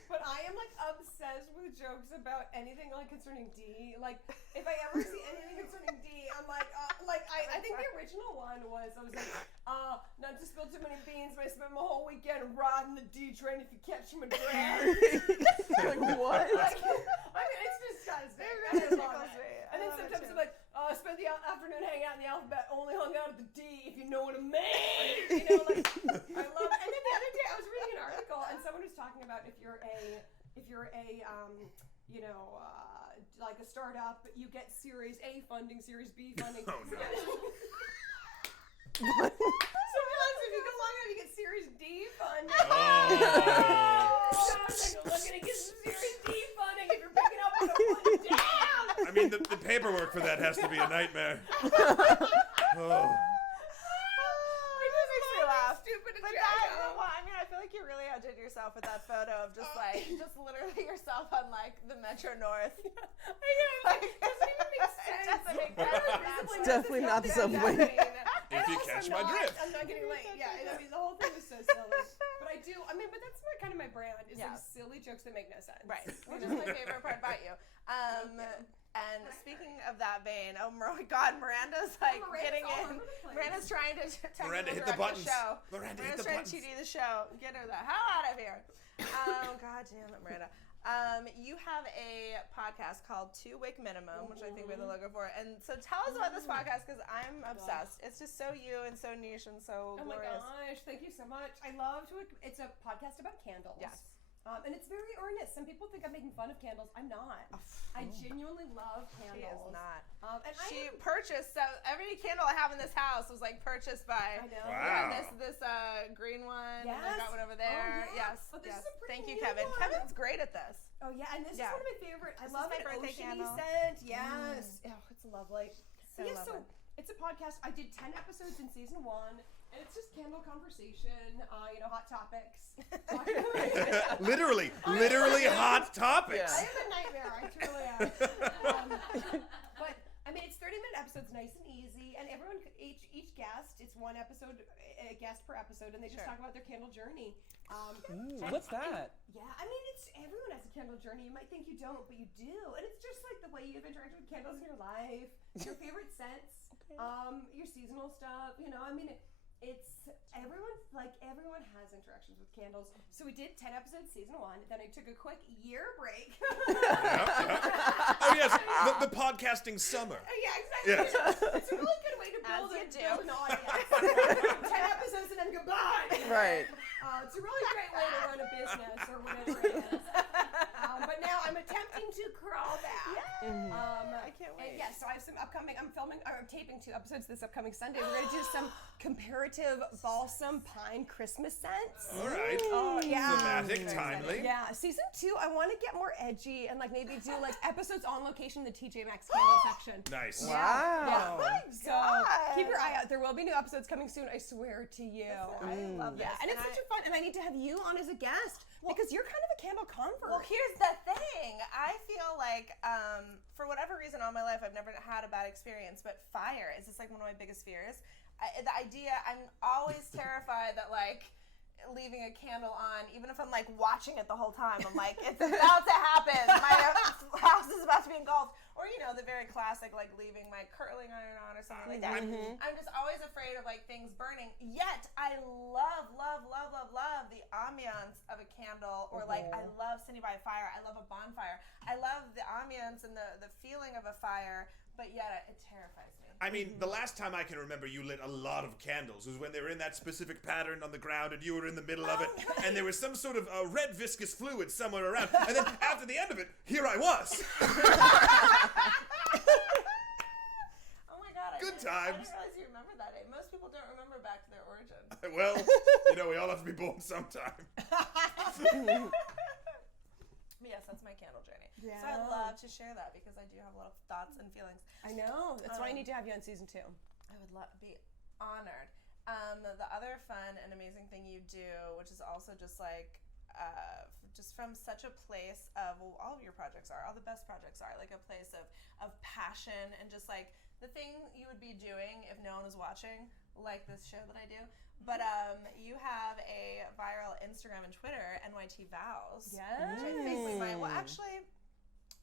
But I am like obsessed with jokes about anything like concerning D. Like if I ever see anything concerning D, I'm like I think the original one was I was like, not to spill too many beans, but I spent my whole weekend riding the D train. If you catch my drift. Like what? Like, I mean, it's disgusting. I just love it. And then sometimes I'm like, I spent the afternoon hanging out in the alphabet, only hung out at the D, if you know what I mean. You know, like, I love it. And then the other day, I was reading an article, and someone was talking about if you're a like a startup, you get Series A funding, Series B funding. Oh, no. Sometimes if you go long enough, you get Series D funding. Oh. So I was like, looking to get some Series D funding. mean, the paperwork for that has to be a nightmare. Oh. But that, well, I mean, I feel like you really outdid yourself with that photo of just literally yourself on like the Metro North. I know. Like, it doesn't even make sense. It doesn't make sense. It's definitely not the subway. If you catch my drift. I'm not getting late. Yeah, I mean, the whole thing is so silly. But I do. I mean, but that's kind of my brand. Is like silly jokes that make no sense. Right. Which is my favorite part about you. And speaking of that vein, oh my God, Miranda's like getting in. Miranda's trying to Miranda, hit the buttons. Show. Miranda, hit the trying buttons. to TD the show. Get her the hell out of here. Oh God damn it, Miranda. You have a podcast called 2 Week Minimum, which I think we have the logo for. And so tell us about this podcast because I'm obsessed. It's just so you and so niche and so glorious. Oh my gosh, thank you so much. I love to. It's a podcast about candles. Yes. And it's very earnest. Some people think I'm making fun of candles. I'm not. I genuinely love candles. She is not. And she purchased, so every candle I have in this house was like purchased by. I know. Wow. This green one. Yes. And I've got one over there. Oh, yeah. Yes. But this yes. is a pretty Thank you, new Kevin. one. Kevin's great at this. Oh yeah, and this is one of my favorite. I This love is my an birthday oceany candle. scent. Yes. Oh, it's lovely. So Yeah, lovely. it's a podcast. I did 10 episodes in season 1, and it's just candle conversation. Hot topics. Literally hot topics. I am a nightmare. I truly am. But I mean, it's 30-minute episodes, nice and easy, and everyone, each guest, it's one episode, a guest per episode, and they just talk about their candle journey. What's that? Yeah, I mean, everyone has a candle journey. You might think you don't, but you do, and it's just like the way you've interacted with candles in your life, your favorite scents, your seasonal stuff. I mean. Everyone has interactions with candles. So we did 10 episodes season 1. Then I took a quick year break. Oh yes, the podcasting summer. Yeah, exactly. Yes. It's a really good way to build As you do. an audience. 10 episodes and then goodbye. Right. It's a really great way to run a business or whatever it is. But now I'm attempting to crawl back. I can't wait. And so I have some upcoming. I'm taping 2 episodes this upcoming Sunday. We're gonna do some comparative balsam pine Christmas scents. All right. Oh yeah. Thematic, timely. Yeah, season 2, I want to get more edgy and maybe do episodes on location in the TJ Maxx candle section. Nice. Wow. Yeah. Oh my So God. keep your eye out. There will be new episodes coming soon. I swear to you. I love this. Yeah, and it's such a fun. And I need to have you on as a guest because you're kind of a candle convert. Well, here's the thing. I feel like, for whatever reason, all my life, I've never had a bad experience. But fire is just one of my biggest fears. The idea, I'm always terrified that leaving a candle on, even if I'm watching it the whole time, I'm it's about to happen. My house is about to be engulfed. Or the very classic leaving my curling iron on or something like that. I'm just always afraid of things burning. Yet I love the ambiance of a candle, or I love sitting by a fire. I love a bonfire. I love the ambiance and the feeling of a fire, but yet it terrifies me. I mean, the last time I can remember you lit a lot of candles was when they were in that specific pattern on the ground and you were in the middle of it, and there was some sort of red viscous fluid somewhere around, and then after the end of it, here I was. Oh my God. Good I times. didn't realize you remember that. Most people don't remember back to their origin. Well, we all have to be born sometime. Yes, that's my candle journey. Yeah. So I'd love to share that because I do have a lot of thoughts and feelings. I know. That's why I need to have you on season 2. I would be honored. The other fun and amazing thing you do, which is also just just from such a place of, all of your projects are, all the best projects are, a place of passion and just the thing you would be doing if no one was watching, like this show that I do. But you have a viral Instagram and Twitter, NYT Vows. Yes. Which I think we might, well actually,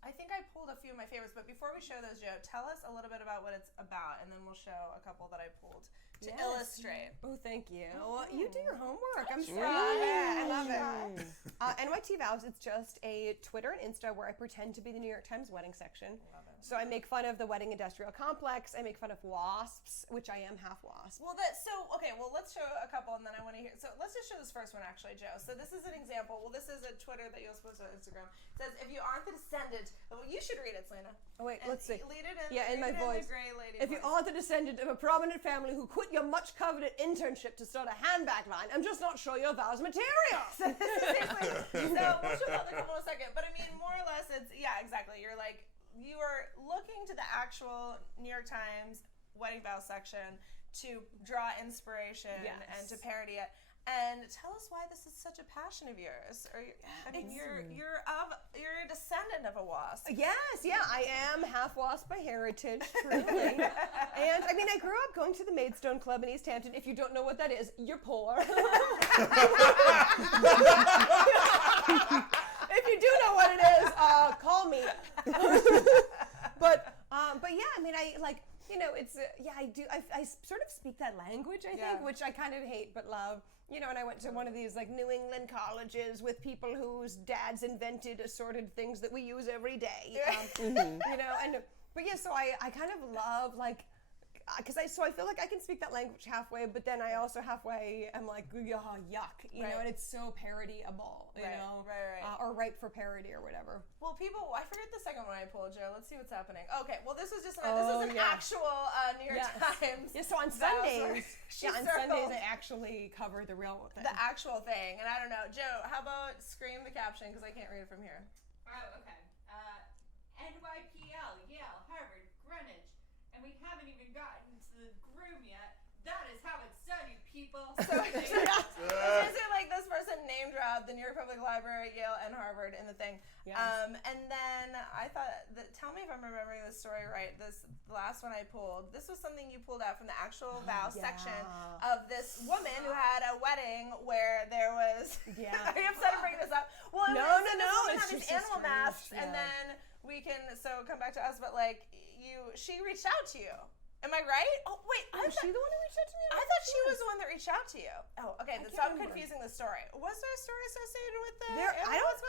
I think I pulled a few of my favorites, but before we show those, Joe, tell us a little bit about what it's about, and then we'll show a couple that I pulled to illustrate. Oh, thank you. You do your homework. I'm sure. Yeah, I love it. NYT Vows, it's just a Twitter and Insta where I pretend to be the New York Times wedding section. Love it. So I make fun of the wedding industrial complex. I make fun of wasps, which I am half wasp. Well, let's show a couple, and then I want to hear. So let's just show this first one, actually, Joe. So this is an example. Well, this is a Twitter that you'll post on Instagram. It says, "If you aren't the descendant," well, you should read it, Selena. Oh wait, And let's see. Lead it in. Yeah, in my voice. The gray lady If you voice. aren't the descendant of a prominent family who quit your much coveted internship to start a handbag line, I'm just not sure your vows material. So this is basically. So we'll show the other couple in a second, but I mean, more or less, it's exactly. You're you are looking to the actual New York Times wedding vow section to draw inspiration and to parody it. And tell us why this is such a passion of yours. You're a descendant of a wasp. Yes, yeah, I am half wasp by heritage, truly. And I mean, I grew up going to the Maidstone Club in East Hampton. If you don't know what that is, you're poor. If you do know what it is, call me. But yeah, I mean, I like, you know, it's I do. I sort of speak that language, I think, which I kind of hate but love. You know, and I went to one of these like New England colleges with people whose dads invented assorted things that we use every day. You know, but yeah, so I kind of love like, because I feel like I can speak that language halfway, but then I also halfway am like, yuck, you know, and it's so parodyable, you know, or ripe for parody or whatever. Well, I forget the second one I pulled, Joe. Let's see what's happening. Okay, well, this was just this is an actual New York Times. Yeah, so on Sundays, Sundays I actually cover the real thing. The actual thing, and I don't know, Joe. How about scream the caption because I can't read it from here. Oh, okay. NYPL, Yale, Harvard, Greenwich. And we haven't even gotten to the groom yet. That is how it's done, you people. So is it like this person name dropped the New York Public Library, Yale, and Harvard in the thing? Yes. And then I thought tell me if I'm remembering this story right. The last one I pulled. This was something you pulled out from the actual vow section of this woman who had a wedding where there was. Yeah. Are you upset I'm bringing this up? Well, no. It's just these animal masks, and then we can come back to us. But like she reached out to you. Am I right? Oh, wait. Was she the one who reached out to me? I thought she was the one that reached out to you. Oh, okay. So I'm confusing the story. Was there a story associated with the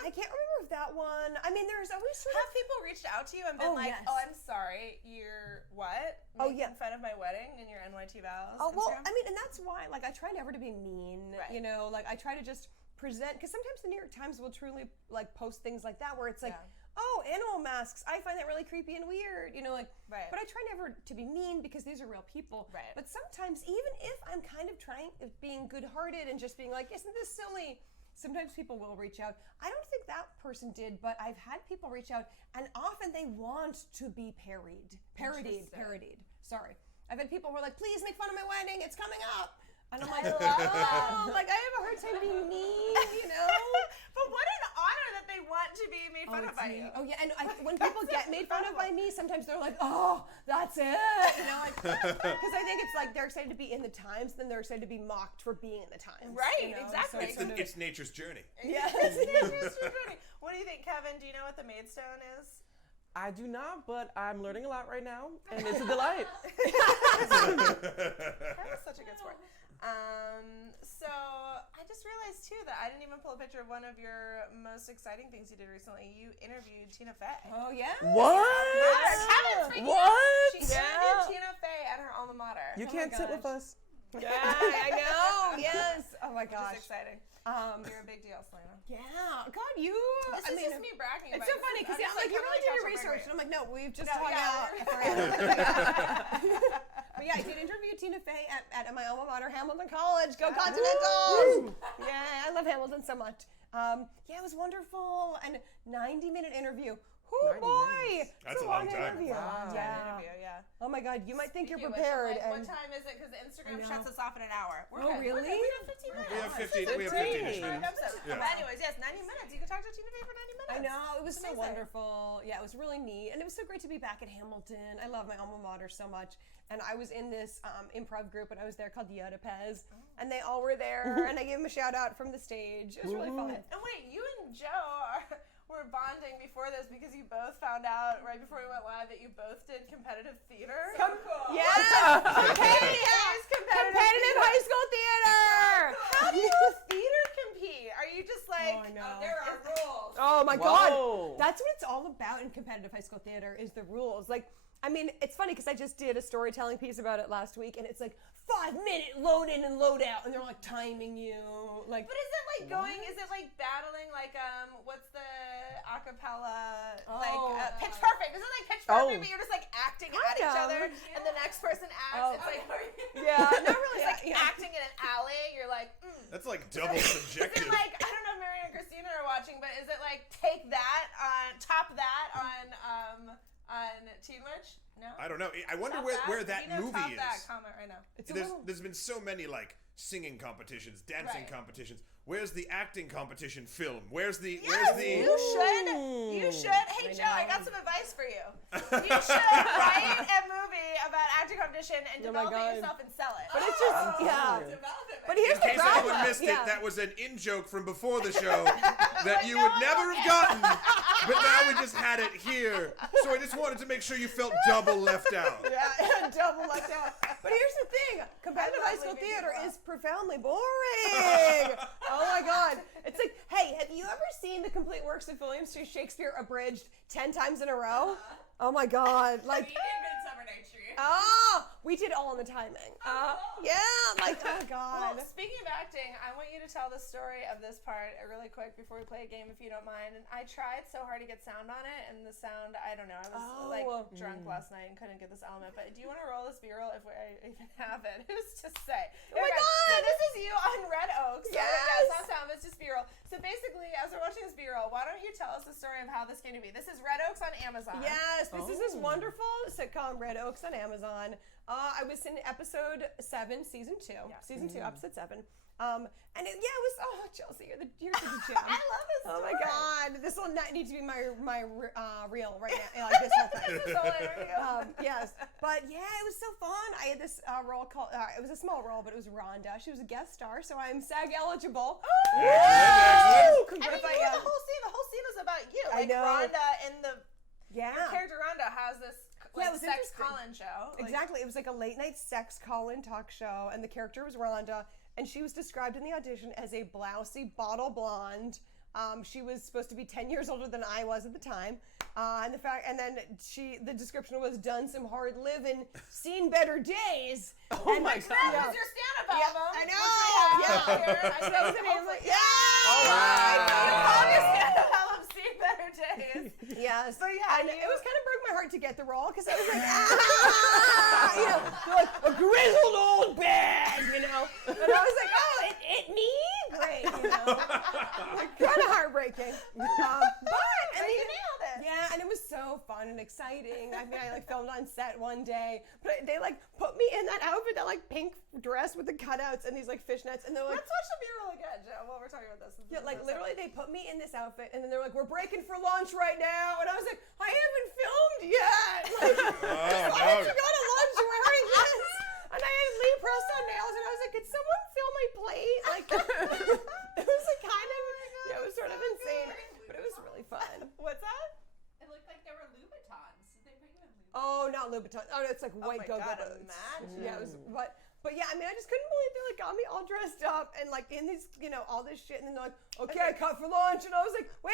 I can't remember if that one. I mean, there's always Have people reached out to you and been oh, I'm sorry, you're what? Making fun of my wedding and your NYT vows? Oh, well, I mean, and that's why, like, I try never to be mean, you know? Like, I try to just present, because sometimes the New York Times will truly, like, post things like that where it's like, oh, animal masks, I find that really creepy and weird, you know, like, but I try never to be mean because these are real people. But sometimes, even if I'm kind of being good-hearted and just being like, isn't this silly? Sometimes people will reach out. I don't think that person did, but I've had people reach out, and often they want to be parodied. Sorry. I've had people who are like, please make fun of my wedding, it's coming up. And I'm like, like, I have a hard time being mean, you know? But what an honor that they want to be made fun of by you. Oh, yeah, and when people get made fun of by me, sometimes they're like, oh, that's it. You know, because I think it's like they're excited to be in the Times, then they're excited to be mocked for being in the Times. Right, you know? exactly. So it's nature's journey. Yeah. It's nature's journey. What do you think, Kevin? Do you know what the Maidstone is? I do not, but I'm learning a lot right now, and it's a delight. That was such a good sport. So I just realized too that I didn't even pull a picture of one of your most exciting things you did recently. You interviewed Tina Fey. Oh yeah. What? What? She interviewed Tina Fey at her alma mater. You can't sit with us. Yeah, I know. Yes. Oh my gosh. It's exciting. You're a big deal, Selena. Yeah. God, you. This is just me bragging. It's so funny because I'm like, you really did your research, and I'm like, no, we've just hung out. But yeah, I did interview Tina Fey at my alma mater, Hamilton College. Go Continentals! Yeah, I love Hamilton so much. Yeah, it was wonderful. And 90-minute interview. Oh boy! That's a long time. interview. Wow. Yeah. Oh my God, you might think you're prepared. What time is it? Because Instagram shuts us off in an hour. Oh, really? We have 15 minutes. We have 15-ish minutes. But anyways, yes, 90 minutes. You can talk to Tina Fey for 90 minutes. I know. It was so wonderful. Yeah, it was really neat. And it was so great to be back at Hamilton. I love my alma mater so much. And I was in this improv group when I was there called Yodapez. And they all were there. And I gave them a shout out from the stage. It was really fun. And wait, you and Joe were bonding before this because you both found out right before we went live that you both did competitive theater. Competitive high school theater. How do you theater compete? Are you just like, there are rules? Oh my God. That's what it's all about in competitive high school theater is the rules. Like, I mean, it's funny because I just did a storytelling piece about it last week, and it's like 5-minute load in and load out, and they're like timing you, like. But is it like going? Is it like battling? Like what's the acapella? Pitch Perfect. Is it like Pitch Perfect? But you're just like acting at each other, and the next person acts. It's like not really. It's like acting in an alley. You're like. That's like double subjective. Is it like I don't know if Mary and Christina are watching, but is it like take that on top that on on Teen Witch? No. I don't know. I wonder Top where that If you know movie top is. That, comment right now. There's been so many like singing competitions, dancing Right. competitions. Where's the acting competition film? Where's the You should. You should. Hey, Joe, I got some advice for you. You should write a movie about acting competition and develop it yourself and sell it. But it's just, yeah. Develop it. But here's In the case problem. anyone missed yeah. it, that was an in-joke from before the show that you would never have gotten, but now we just had it here. So I just wanted to make sure you felt double left out. Yeah, double left out. But here's the thing: competitive high school theater is profoundly boring. Oh my God! It's like, hey, have you ever seen the complete works of William Shakespeare abridged 10 times in a row? Oh my God! Like, We did Midsummer Night's Dream. we did all in the timing. Yeah, like, oh God. Well, speaking of acting, I want you to tell the story of this part really quick before we play a game, if you don't mind. And I tried so hard to get sound on it, and the sound, I don't know. I was drunk last night and couldn't get this element. But do you want to roll this B-roll if I even have it? Who's to say? Oh my God! So this is you on Red Oaks. So, Yes! Yeah, it's not sound, it's just B-roll. So basically, as we're watching this B-roll, why don't you tell us the story of how this came to be? This is Red Oaks on Amazon. Yes, this is this wonderful sitcom, Red Oaks on Amazon. I was in episode 7, season 2. Yeah. Season 2, episode 7. And it was, Chelsea, you're such a gem. I love this story. Oh my God, this will not need to be my reel right now, like this whole thing. So there you go. Yes, but yeah, it was so fun. I had this role called, it was a small role, but it was Rhonda. She was a guest star, so I'm SAG eligible. And Woo! you the whole scene. The whole scene was about you. I Like know. Rhonda in the Yeah. your character Rhonda has this Yeah, it was sex interesting. call-in show. Like, Exactly. It was like a late night sex call-in talk show, and the character was Rhonda, and she was described in the audition as a blousy bottle blonde. She was supposed to be 10 years older than I was at the time, and the description was done some hard living, seen better days. Oh my God. That was your stand-up album. I know. I know. Oh, You called your stand-up album "Seen Better Days." Yes. So yeah, And you- it was kind of broke my heart to get the role because I was like, they're like a grizzled old bag, and I was like, oh, it me? Great, kind of heartbreaking. But you nailed it. Yeah, and it was so fun and exciting. I mean, I filmed on set one day, but they put me in that outfit, that pink dress with the cutouts and these fishnets, and they're like, Let's watch the B-roll again, Joe, while we're talking about this. yeah, literally, they put me in this outfit, and then they're like, "We're breaking for lunch right now," and I was like, "I haven't filmed yet. Why did you go to lunch wearing this?" And I had Lee Presto nails, and I was like, "Could someone fill my plate?" It was it was sort of insane, but it was really fun. What's that? It looked like they were Louboutins. Did they put you in Louboutins? Oh, not Louboutin. Oh, it's like white my go-go God, boots. imagine. Yeah, it was, but yeah, I mean, I just couldn't believe they got me all dressed up and in these, all this shit, and then they're like, "Okay, cut for lunch," and I was like, "Wait,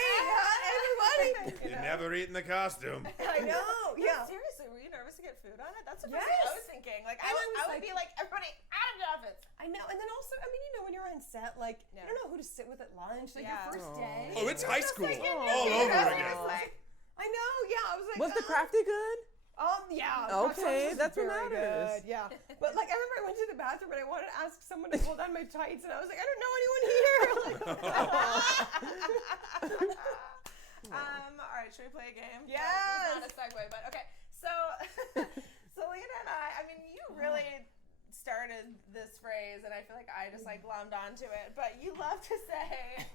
everybody!" You're never eating the costume. I know, yeah. Seriously, were you nervous to get food on it? That's the Yes. first thing I was thinking. Like, I And I was would be like, everybody out of the office. I know, and then also, I mean, when you're on set, you don't know who to sit with at lunch, your Yeah. first day. Oh, it's high school Like, all over again. I know, yeah. I was like, Was the crafty good? Yeah. Okay, was that's what very matters. good, yeah. But I remember I went to the bathroom and I wanted to ask someone to pull down my tights, and I was like, I don't know anyone here. All right, should we play a game? Yes. It's not a segue, but okay. So, Selena and I mean, you really started this phrase, and I feel like I just glommed onto it, but you love to say,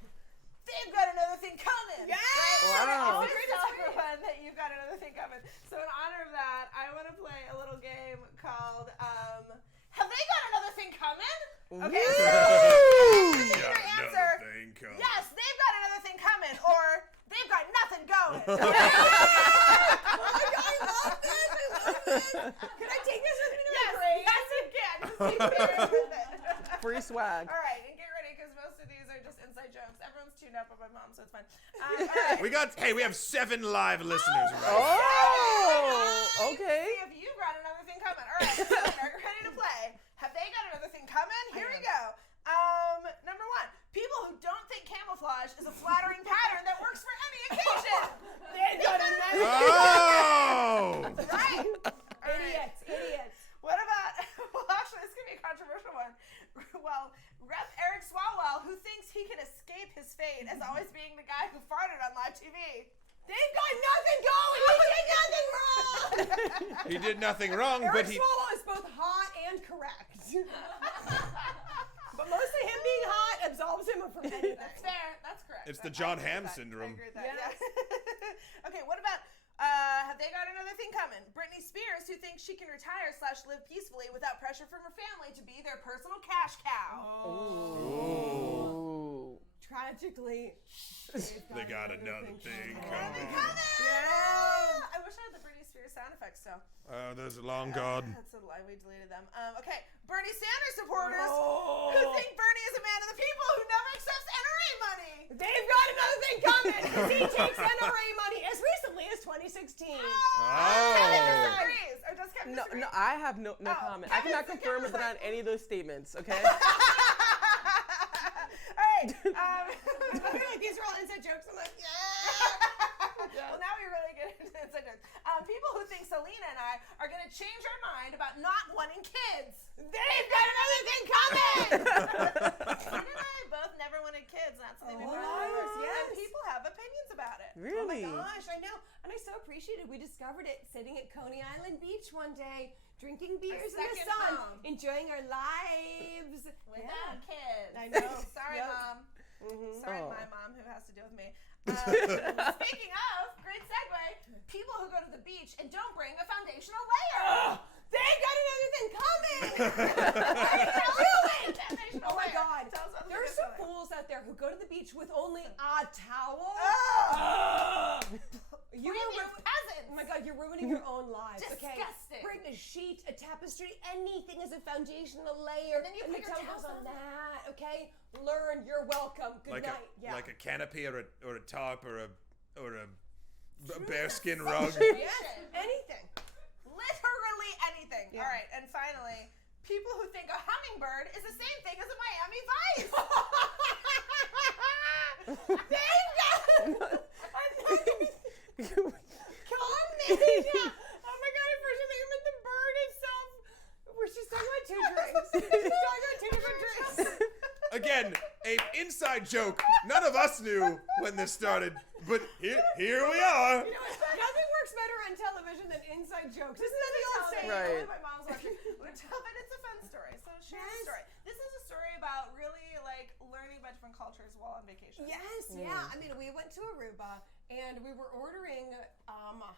they've got another thing coming. Yes! Right? Wow. Always tell everyone that you've got another thing coming. So in honor of that, I want to play a little game called Have They Got Another Thing Coming? Okay. So Got your another answer, thing coming. yes, they've got another thing coming, or they've got nothing going. Oh my God, I love this. I love this. Can I take this with me to my grave? Yes, you can. Just keep sharing with it. Free swag. All right, and get ready because most of these are just inside jokes. Everyone's tuned up by my mom, so it's fine. All right. We have 7 live listeners right Oh, okay. See if you've got another thing coming. All right, so are you ready to play? Have they got another thing coming? Here we go. Number 1, people who don't think camouflage is a flattering pattern that works for any occasion. They got another Oh! Right. Idiots. What about, well, actually, this could be a controversial one. Well, Rep. Eric Swalwell, who thinks he can escape his fate as always being the guy who farted on live TV. They've got nothing going. They did nothing wrong. He did nothing wrong, Eric but he. Swallow is both hot and correct. But mostly him being hot absolves him from anything. That's fair. That's correct. It's the I John agree with Hamm that. syndrome. I agree with that. Yes. Yeah. Okay, what about have they got another thing coming? Britney Spears, who thinks she can retire / live peacefully without pressure from her family to be their personal cash cow. Ooh. Tragically, They got another thing coming. Yeah. I wish I had the Britney Spears sound effects still. Those are long gone. That's a lie. We deleted them. Okay, Bernie Sanders supporters who think Bernie is a man of the people who never accepts NRA money. They've got another thing coming because he takes NRA money as recently as 2016. Kevin disagrees. Or does Kevin No, disagree? I have no comment. I cannot confirm or deny any of those statements. Okay. Alright, I feel like these are all inside jokes. I'm like, well, now we really get into inside jokes. People who think Selena and I are going to change our mind about not wanting kids. they've got another thing coming. Selena and I both never wanted kids. That's something we've Oh, heard. yes. And people have opinions about it. Really? Oh my gosh, I know. And I so appreciate it. We discovered it sitting at Coney Island Beach one day, drinking beers in the second sun, home. enjoying our lives. Without kids. I know. Sorry, Yep. Mom. Sorry, Oh. my mom who has to deal with me. Speaking of, great segue, people who go to the beach and don't bring a foundational layer. They got another thing coming. Foundational Oh my layer. God. Tell us about There are the some foundational layer. fools out there who go to the beach with only a towel. You are Premium peasants. Oh my God, you're ruining your own lives. Okay, Disgusting. bring a sheet, a tapestry, anything as a foundational layer. then you and put the your towel goes towels on that. Okay, learn. You're welcome. Good Like night. Yeah. a canopy or a tarp or a bearskin rug. Yes, anything. Literally anything. Yeah. All right, and finally, people who think a hummingbird is the same thing as a Miami Vice. Comin. Oh my God, at first I think I meant the bird itself. We're just talking about two drinks. We're just talking about two different drinks. Again, an inside joke. None of us knew when this started, but here we are. You know what? Nothing works better on television than inside jokes. Isn't that the old saying? Right. My mom's watching. But it's a fun story. So share the story. This is a story about really like learning about different cultures while on vacation. Yes, yeah. I mean, we went to Aruba and we were ordering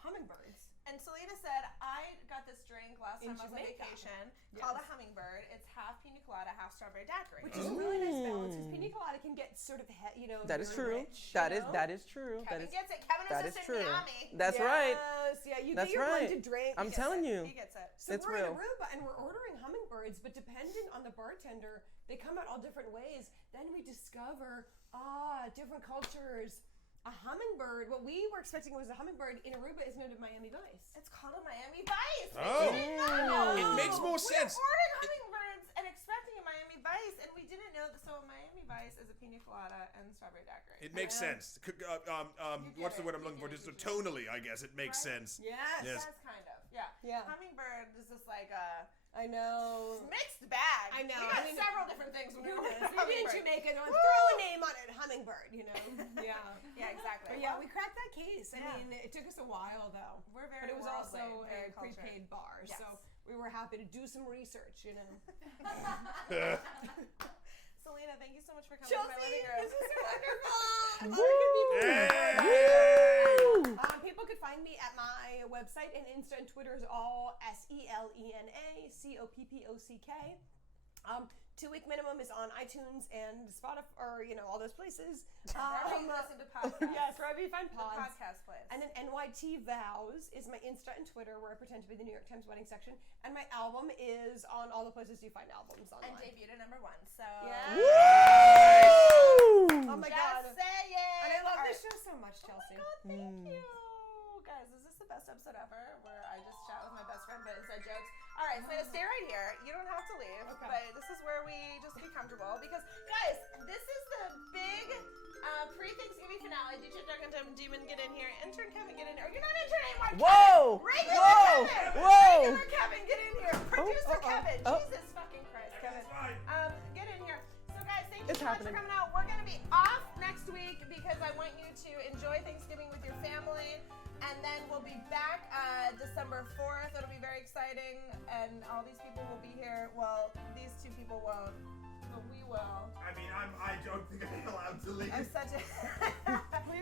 hummingbirds. And Selena said, I got this drink last time I was on Jamaica. vacation called a hummingbird. It's half pina colada, half strawberry daiquiri. Which is a really nice balance because pina colada can get sort of, That is very true. rich, That you is know? true. Kevin That is gets it. Kevin that is is in true. Miami. That's right. Yes, yeah, you That's get your right. blended drink. I'm telling you. He gets it. So It's we're real. in Aruba and we're ordering hummingbirds, but depending on the bartender, they come out all different ways. Then we discover, different cultures. A hummingbird, what we were expecting was a hummingbird in Aruba is made of Miami Vice. It's called a Miami Vice. Oh. We didn't know. It makes more sense. We ordered hummingbirds and expecting a Miami Vice, and we didn't know that. So a Miami Vice is a pina colada and strawberry daiquiri. It makes sense. What's the word I'm looking for? Just tonally, I guess it makes sense. Yes. Yes. That's kind of. Yeah. Yeah. Hummingbird is just like a I know. mixed bag. I know. We got I mean, several different things when we Who ordered knows? Maybe in hummingbird. Jamaica, no one throw a name on it, hummingbird, you know? Yeah. Yeah, exactly. But yeah, we cracked that case. I Yeah. mean, it took us a while though. We're But very it was worldly, also very a cultured. prepaid bar, Yes. so we were happy to do some research, you know. Selena, thank you so much for coming to my living room. This is wonderful. Yay! People could find me at my website and Insta and Twitter is all SELENACOPPOCK. 2-week minimum is on iTunes and Spotify, or all those places. Wherever you listen to podcasts. Yes, wherever you find The pods. podcast place. And then NYT Vows is my Insta and Twitter, where I pretend to be the New York Times wedding section. And my album is on all the places you find albums online. And debuted at #1. So Yeah. Woo! Oh my just God. say it. And I love All this right. show so much, Chelsea. Oh my God, thank you. Guys, is this the best episode ever where I just chat with my best friend but inside jokes? All right, so stay right here. You don't have to leave, Okay. but this is where we just be comfortable because, guys, this is the big pre-Thanksgiving finale. DJ Duncan Demon, get in here. Intern Kevin, get in here. You're not intern anymore. Whoa! Regular Whoa! Kevin. Whoa! Regular Kevin, get in here. Producer Kevin. oh. Jesus fucking Christ, Kevin. Get in here. So guys, thank you It's so much happening. for coming out. We're gonna be off next week because I want you to enjoy Thanksgiving with your family, and then we'll be back December 4th. It'll be very exciting, and all these people will be here. Well, these two people won't, but we will. I mean, I don't think I'm allowed to leave. I'm such a.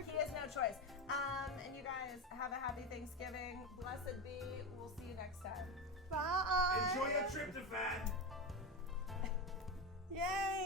He has no choice. And you guys have a happy Thanksgiving. Blessed be. We'll see you next time. Bye. Enjoy your tryptophan. Yay.